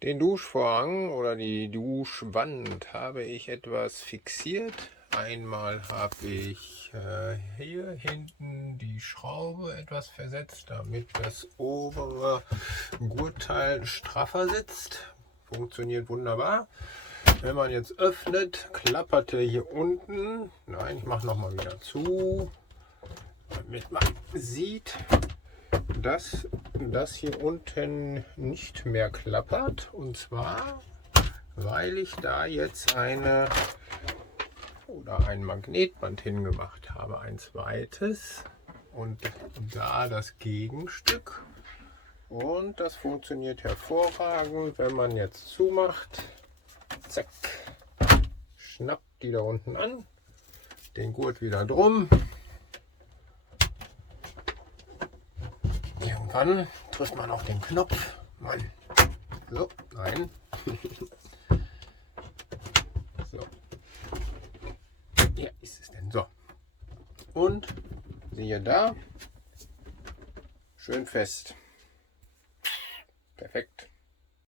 Den Duschvorhang oder die Duschwand habe ich etwas fixiert. Einmal habe ich hier hinten die Schraube etwas versetzt, damit das obere Gurtteil straffer sitzt. Funktioniert wunderbar. Wenn man jetzt öffnet, klappert er hier unten. Nein, ich mache nochmal wieder zu, damit man sieht, dass das hier unten nicht mehr klappert, und zwar weil ich da jetzt ein Magnetband hingemacht habe, ein zweites, und da das Gegenstück, und das funktioniert hervorragend. Wenn man jetzt zumacht, zack, schnappt die da unten an, den Gurt wieder drum. Irgendwann trifft man auf den Knopf. Mann. So, nein. So. Hier ist es denn. So. Und siehe da. Schön fest. Perfekt.